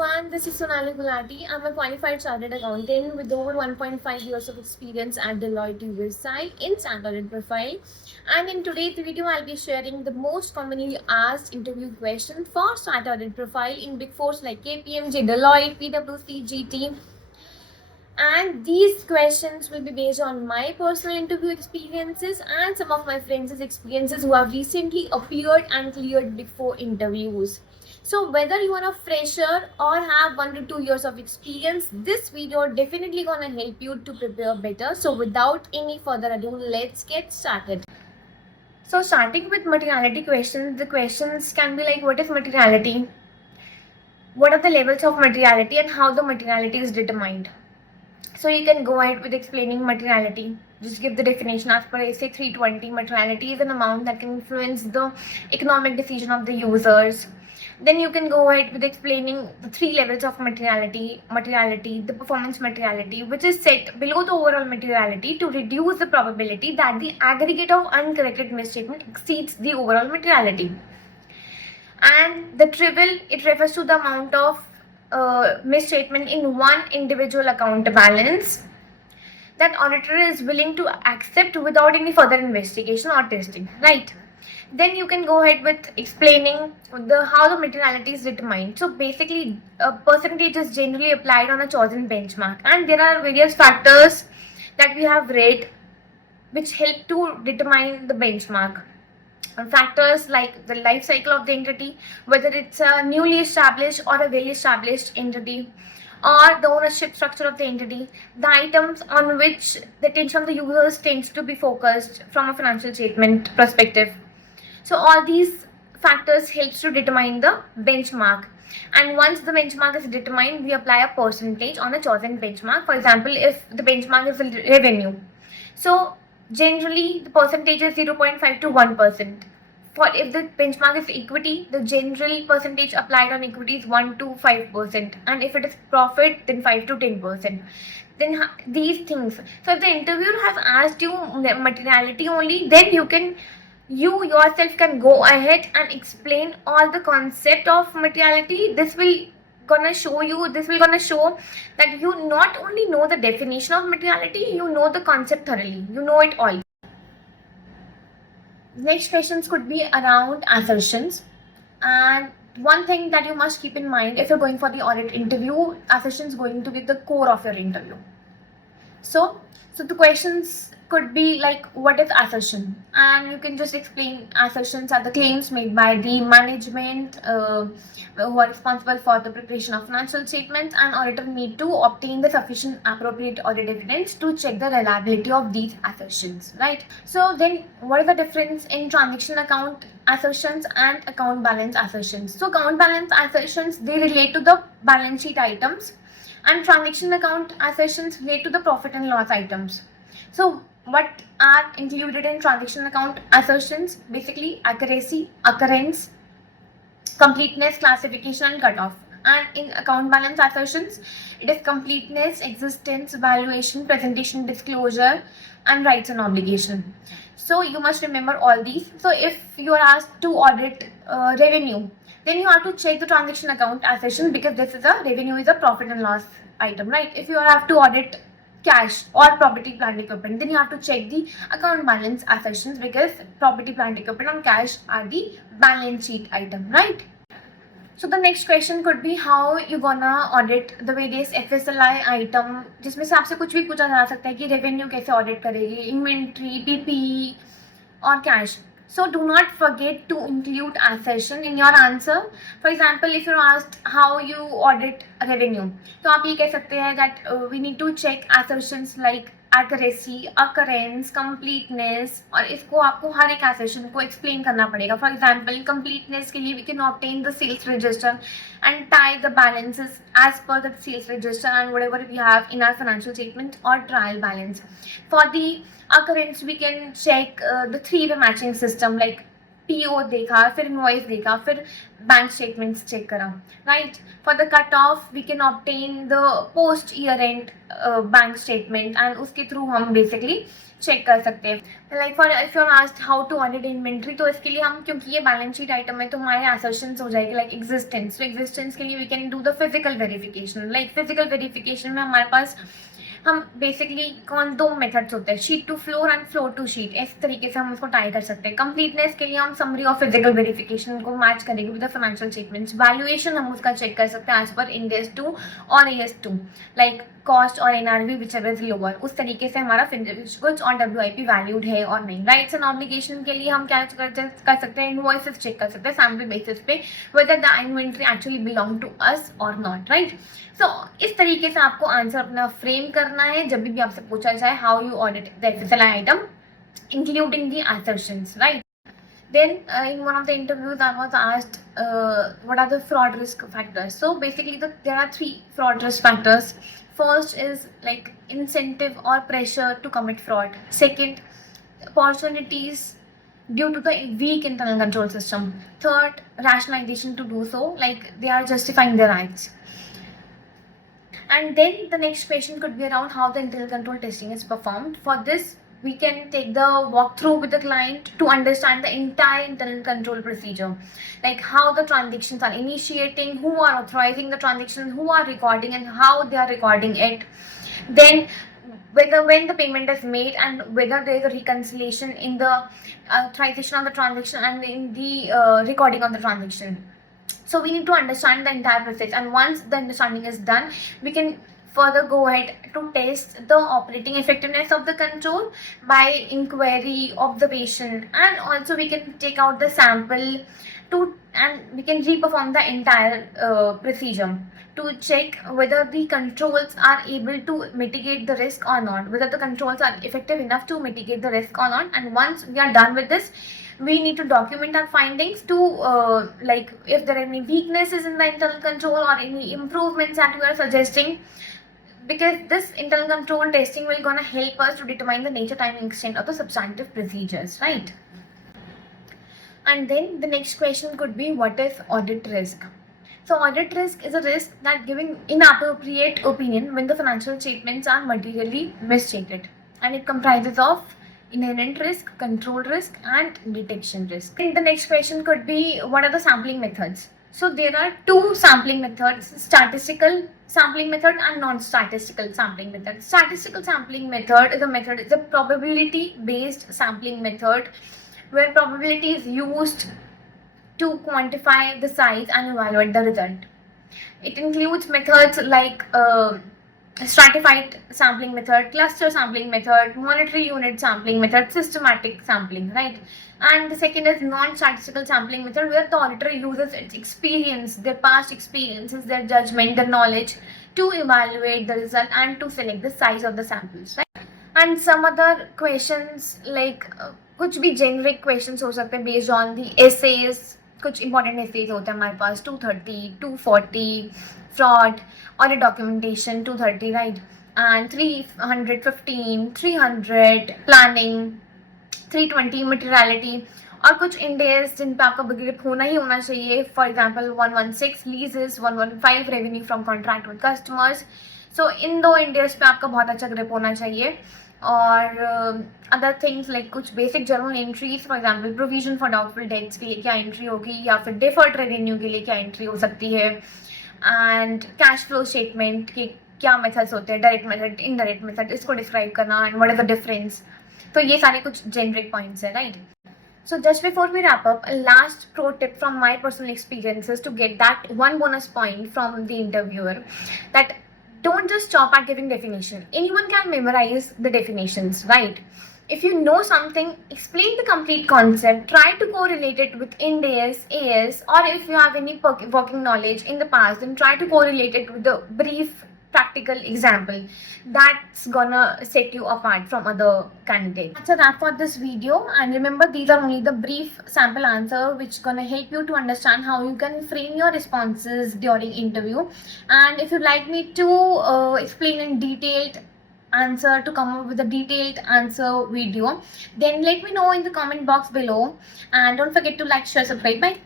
everyone, this is Sonali Gulati. I'm a qualified chartered accountant with over 1.5 years of experience at Deloitte USA in Standard Profile. And in today's video, I'll be sharing the most commonly asked interview questions for Standard Profile in Big Fours like KPMG, Deloitte, PwC, GT. And these questions will be based on my personal interview experiences and some of my friends' experiences who have recently appeared and cleared Big Four interviews. So whether you are a fresher or have 1 to 2 years of experience, this video definitely gonna help you to prepare better. So without any further ado, let's get started. So starting with materiality questions, the questions can be like, what is materiality? What are the levels of materiality and how the materiality is determined? So you can go ahead with explaining materiality. Just give the definition as per ASA 320. Materiality is an amount that can influence the economic decision of the users. Then you can go ahead with explaining the 3 levels of materiality, the performance materiality, which is set below the overall materiality to reduce the probability that the aggregate of uncorrected misstatement exceeds the overall materiality. And the trivial, it refers to the amount of misstatement in one individual account balance that auditor is willing to accept without any further investigation or testing, right? Then you can go ahead with explaining how the materiality is determined. So basically, a percentage is generally applied on a chosen benchmark, and there are various factors that we have read which help to determine the benchmark. Factors like the life cycle of the entity, whether it's a newly established or a well-established entity, or the ownership structure of the entity, the items on which the attention of the users tends to be focused from a financial statement perspective. So all these factors helps to determine the benchmark. And once the benchmark is determined, we apply a percentage on a chosen benchmark. For example, if the benchmark is revenue, so generally the percentage is 0.5 to 1%. For if the benchmark is equity, the general percentage applied on equity is 1 to 5%, and if it is profit, then 5 to 10%. Then these things. So if the interviewer has asked you materiality only, then you yourself can go ahead and explain all the concept of materiality. This will gonna show that you not only know the definition of materiality, you know the concept thoroughly, you know it all. Next questions could be around assertions, and one thing that you must keep in mind if you're going for the audit interview, assertions going to be the core of your interview. So the questions could be like, what is assertion? And you can just explain assertions are the claims made by the management who are responsible for the preparation of financial statements, and auditor need to obtain the sufficient appropriate audit evidence to check the reliability of these assertions, right? So then what is the difference in transaction account assertions and account balance assertions? So account balance assertions, they relate to the balance sheet items, and transaction account assertions relate to the profit and loss items. So what are included in transaction account assertions? Basically accuracy, occurrence, completeness, classification, and cutoff. And in account balance assertions, it is completeness, existence, valuation, presentation, disclosure, and rights and obligation. So you must remember all these. So if you are asked to audit revenue, then you have to check the transaction account assertion, because this is a revenue is a profit and loss item, right? If you have to audit cash or property plant equipment, then you have to check the account balance assertions, because property plant equipment and cash are the balance sheet item, right? So the next question could be how you gonna audit the various FSLI item, जिसमें से आपसे कुछ भी पूछा जा सकता है कि revenue कैसे audit करेगी, inventory, PPE or cash. So do not forget to include assertion in your answer. For example, if you're asked how you audit revenue, तो आप ये कह सकते हैं that we need to check assertions like accuracy, occurrence, completeness, और इसको आपको हर एक assertion को explain करना पड़ेगा. For example, completeness के लिए we can obtain the sales register and tie the balances as per the sales register and whatever we have in our financial statement or trial balance. For the occurrence, we can check the three-way matching system, like PO देखा, फिर invoice देखा, फिर bank statements check करा, right. For the cut off we can obtain the post year end bank statement and उसके through हम basically check कर सकते हैं. Like for if you are asked how to audit inventory, तो इसके लिए हम, क्योंकि ये बैलेंस शीट आइटम है तो हमारे असर्शंस हो जाएगी लाइक एग्जिस्टेंस. तो एग्जिस्टेंस के लिए we can do the physical verification. Like physical verification में हमारे पास हम बेसिकली दो मेथड्स होते हैं, sheet to floor and floor to sheet. इस तरीके से हम उसको टाई कर सकते हैं. कंप्लीटनेस के लिए हम समरी ऑफ फिजिकल वेरिफिकेशन को मैच करेंगे with the financial statements. Valuation हम उसका चेक कर सकते हैं एज पर इंड AS 2 और AS 2, लाइक कॉस्ट और NRV whichever is lower. उस तरीके से हमारा फिनिश्ड गुड्स और WIP वैल्यूड है और नहीं. राइट्स एंड ऑब्लिगेशन के लिए हम क्या कर सकते हैं, इनवॉइसेस चेक कर सकते हैं सैम्पल बेसिस पे whether the inventory actually belong to us or not, right? So इस तरीके से आपको आंसर अपना फ्रेम करना है जब भी आपसे पूछा जाए how you audit the FSLI item including the assertions, right? Then in one of the interviews I was asked what are the fraud risk factors. So basically there are 3 fraud risk factors. First is like incentive or pressure to commit fraud. Second, opportunities due to the weak internal control system. Third, rationalization to do so, like they are justifying their acts. And then the next question could be around how the internal control testing is performed. For this, we can take the walkthrough with the client to understand the entire internal control procedure, like how the transactions are initiating, who are authorizing the transaction, who are recording and how they are recording it. Then whether when the payment is made and whether there is a reconciliation in the authorization of the transaction and in the recording of the transaction. So we need to understand the entire process, and once the understanding is done, we can further go ahead to test the operating effectiveness of the control by inquiry, observation, and also we can take out the sample and we can reperform the entire procedure to check whether the controls are able to mitigate the risk or not, whether the controls are effective enough to mitigate the risk or not. And once we are done with this, we need to document our findings to like if there are any weaknesses in the internal control or any improvements that we are suggesting, because this internal control testing will gonna help us to determine the nature, time and extent of the substantive procedures, right? And then the next question could be, what is audit risk? So audit risk is a risk that giving inappropriate opinion when the financial statements are materially misstated, and it comprises of inherent risk, control risk, and detection risk. And the next question could be, what are the sampling methods? So there are 2 sampling methods, statistical sampling method and non-statistical sampling method. Statistical sampling method is a probability based sampling method where probability is used to quantify the size and evaluate the result. It includes methods like stratified sampling method, cluster sampling method, monetary unit sampling method, systematic sampling, right? And the second is non-statistical sampling method, where the auditor uses its experience, their past experiences, their judgment, their knowledge to evaluate the result and to select the size of the samples, right? And some other questions like कुछ भी generic questions हो सकते हैं based on the essays. कुछ important essays होते हैं हमारे पास 230, 240, fraud, audit documentation 230, right? And 315, 300 planning, 320 materiality, और कुछ इंडेस जिन पे आपका ग्रिप होना ही होना चाहिए. For example 116 leases, 115 revenue from contract with customers. So in 2 Ind AS पे आपका बहुत अच्छा ग्रिप होना चाहिए. और अदर थिंग्स लाइक कुछ basic journal entries, for example provision for doubtful debts के लिए क्या एंट्री होगी, या फिर डिफर्ड रेवेन्यू के लिए क्या एंट्री हो सकती है, एंड कैश फ्लो स्टेटमेंट के क्या मेथड्स होते हैं, डायरेक्ट मेथड, इनडायरेक्ट मेथड, इसको डिस्क्राइब करना and what is the difference. तो ये सारे कुछ जेनरिक पॉइंट्स है, right? So just before we wrap up, a last pro tip from my personal experiences to get that one bonus point from the interviewer, that don't just stop at giving definition. Anyone can memorize the definitions, right? If you know something, explain the complete concept, try to correlate it with Ind AS, AS, or if you have any working knowledge in the past, then try to correlate it with the brief practical example. That's gonna set you apart from other candidates. That's a wrap for this video, and remember, these are only the brief sample answer which gonna help you to understand how you can frame your responses during interview. And if you'd like me to explain in detailed answer, to come up with a detailed answer video, then let me know in the comment box below. And don't forget to like, share, subscribe. Bye.